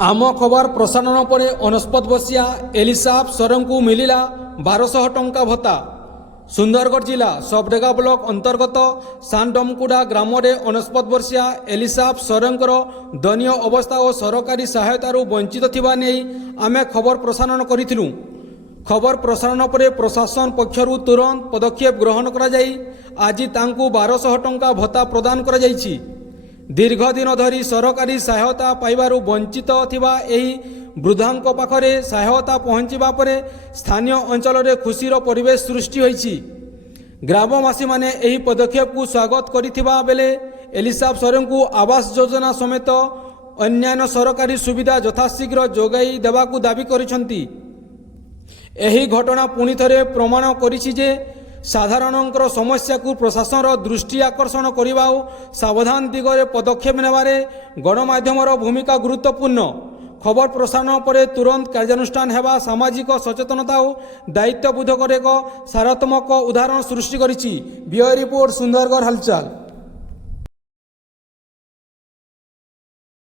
आम खबर प्रसारण पर 69 वर्षीया एलिसाब सरन को मिलिला 1200 टंका भत्ता। सुंदरगढ़ जिला सबडेगा ब्लॉक अंतर्गत सानडमकुड़ा ग्राम में 69 वर्षीया एलिसाब सरंकर दयनीय अवस्था और सरकारी सहायतार वंचित थिबा नै आमे खबर प्रसारण करिथिलु। खबर प्रसारण पर प्रशासन पक्षरु तुरंत पदक्षेप ग्रहण करा जाई आज तांकु 1200 टंका भत्ता प्रदान करा जाईछि। दीर्घ दिन धरी सरकारी सहायता पाइबारु वंचित थिबा एही वृद्धांक पाखरे सहायता पहुंचीबा परे स्थानीय अंचल में खुशीर परिवेश सृष्टि होईछि। ग्रामवासी माने एही पदक्षेप को स्वागत करिथिबा बेले एलिसाब सरन को आवास योजना समेत अन्यान्य सरकारी सुविधा यथाशीघ्र जोगाई देबाकू दाबी करिसंती। एही घटना पुणी थरे प्रमाण करिछि जे साधारणंकर समस्या को प्रशासन दृष्टि आकर्षण करने और सावधान दिगरे पदक्षेप नेबारे गणमाध्यमर भूमिका गुरुत्वपूर्ण। खबर प्रसारण पर तुरंत कार्यानुष्ठान हेबा सामाजिक सचेतनता और दायित्वबोधकर एक सारात्मक उदाहरण सृष्टि करिछि। ब्यूरो रिपोर्ट सुंदरगढ़ हलचल।